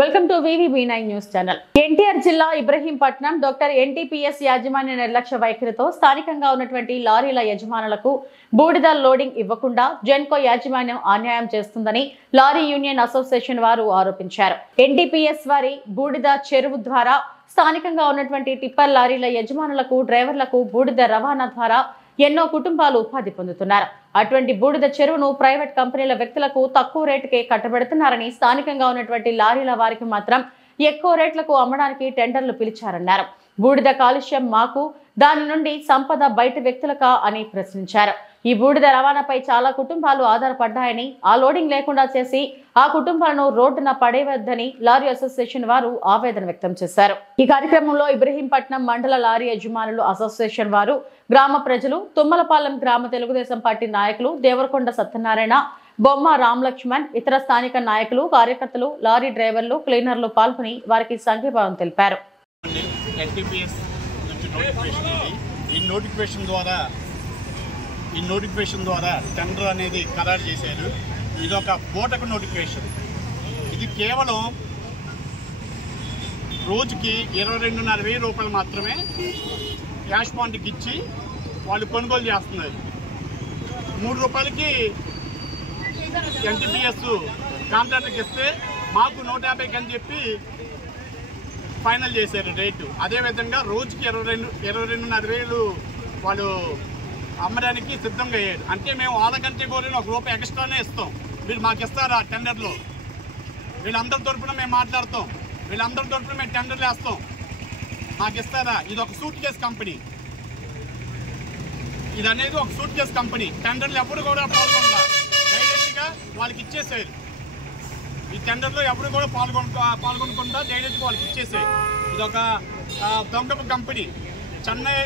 Welcome to VVB9 news channel. NTR జిల్లా Ibrahimpatnam doctor NTPS యాజమాన్య నిర్లక్ష్య వైఖరితో స్థానికంగా ఉన్నటువంటి లారీల యజమానులకు బూడిద లోడింగ్ ఇవ్వకుండా జెన్కో యాజమాన్యం అన్యాయం చేస్తుందని లారీ యూనియన్ అసోసియేషన్ వారు ఆరోపించారు. NTPS వారి బూడిద చెరువు ద్వారా స్థానికంగా ఉన్నటువంటి టిప్పర్ లారీల యజమానులకు డ్రైవర్లకు బూడిద రవాణా ద్వారా ఎన్నో కుటుంబాలు ఉపాధి పొందుతున్నారు. అటువంటి బూడిద చెరువును ప్రైవేట్ కంపెనీల వ్యక్తులకు తక్కువ రేటుకే కట్టబెడుతున్నారని, స్థానికంగా ఉన్నటువంటి లారీల వారికి మాత్రం ఎక్కువ రేట్లకు అమ్మడానికి టెండర్లు పిలిచారన్నారు. బూడిద కాలుష్యం మాకు, దాని నుండి సంపద బయట వ్యక్తులకా అని ప్రశ్నించారు. ఈ బూడిద రవాణాపై చాలా కుటుంబాలు ఆధారపడ్డాయని, ఆ లోడింగ్ లేకుండా చేసి ఆ కుటుంబాలను రోడ్డున పడేయవద్దని లారీ అసోసియేషన్ వారు ఆవేదన వ్యక్తం చేశారు. ఈ కార్యక్రమంలో ఇబ్రహీంపట్నం మండల లారీ యజమానులు అసోసియేషన్ వారు, గ్రామ ప్రజలు, తుమ్మలపాలెం గ్రామ తెలుగుదేశం పార్టీ నాయకులు, దేవరకొండ సత్యనారాయణ, బొమ్మ రామలక్ష్మణ్, ఇతర స్థానిక నాయకులు, కార్యకర్తలు, లారీ డ్రైవర్లు, క్లీనర్లు పాల్గొని వారికి సంఘీభావం తెలిపారు. ఈ నోటిఫికేషన్ ద్వారా టెండర్ అనేది ఖరారు చేశారు. ఇది ఒక బోటకు నోటిఫికేషన్. ఇది కేవలం రోజుకి 22,500 రూపాయలు మాత్రమే క్యాష్ పాయింట్కి ఇచ్చి వాళ్ళు కొనుగోలు చేస్తున్నారు. 3 రూపాయలకి NTPS కాంట్రాక్టర్కి ఇస్తే మాకు 150కి అని చెప్పి ఫైనల్ చేశారు రేటు. అదేవిధంగా రోజుకి 22,500 వాళ్ళు అమ్మడానికి సిద్ధంగా అయ్యారు. అంటే మేము వాళ్ళకంటే కూడా ₹1 ఎక్స్ట్రానే ఇస్తాం, మీరు మాకు ఇస్తారా టెండర్లో? వీళ్ళందరి తరఫున మేము మాట్లాడతాం, వీళ్ళందరి తరఫున మేము టెండర్లు వేస్తాం, మాకు ఇస్తారా? ఇది ఒక సూట్ కేస్ కంపెనీ. ఇది అనేది ఒక సూట్ కేస్ కంపెనీ. టెండర్లు ఎప్పుడు కూడా పాల్గొనగా డైరెక్ట్గా వాళ్ళకి ఇచ్చేసారు. ఈ టెండర్లో ఎప్పుడు కూడా పాల్గొనకుండా డైరెక్ట్గా వాళ్ళకి ఇచ్చేసారు. ఇది ఒక దొంగ కంపెనీ. చెన్నై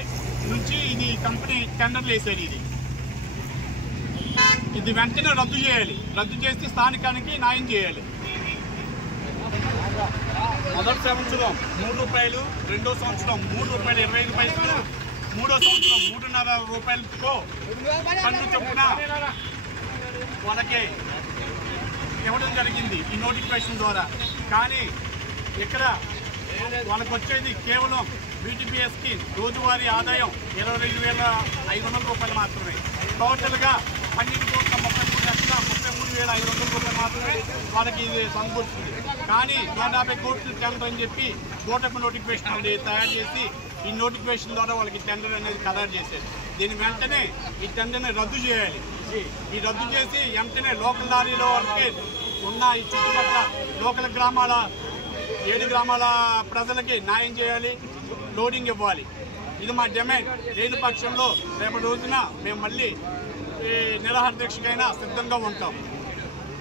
నుంచి ఇది కంపెనీ టెండర్లు వేసారు. ఇది వెంటనే రద్దు చేయాలి. రద్దు చేసి స్థానికానికి న్యాయం చేయాలి. మొదటి సంవత్సరం ₹3, రెండో సంవత్సరం ₹3.25, మూడో సంవత్సరం ₹3.5 పన్ను చొప్పున వాళ్ళకి ఇవ్వడం జరిగింది ఈ నోటిఫికేషన్ ద్వారా. కానీ ఇక్కడ వాళ్ళకి వచ్చేది కేవలం BTPSకి రోజువారీ ఆదాయం ₹22,500 మాత్రమే. టోటల్గా 12,33,33,500 మాత్రమే వాళ్ళకి ఇది సమకూర్చుంది. కానీ 150 కోట్లు టెండర్ అని చెప్పి బోటకు నోటిఫికేషన్ అనేది తయారు చేసి ఈ నోటిఫికేషన్ ద్వారా వాళ్ళకి టెండర్ అనేది ఖరారు చేశారు. దీన్ని వెంటనే ఈ టెండర్ని రద్దు చేయాలి. ఈ రద్దు చేసి వెంటనే లోకల్ లారీలో వరకే ఉన్న ఈ చుట్టుపక్కల లోకల్ గ్రామాల 7 గ్రామాల ప్రజలకి న్యాయం చేయాలి, లోడింగ్ ఇవ్వాలి. ఇది మా డిమాండ్. లేని పక్షంలో రేపటి రోజున మేము మళ్ళీ నిరాహార దీక్షకైనా సిద్ధంగా ఉంటాం.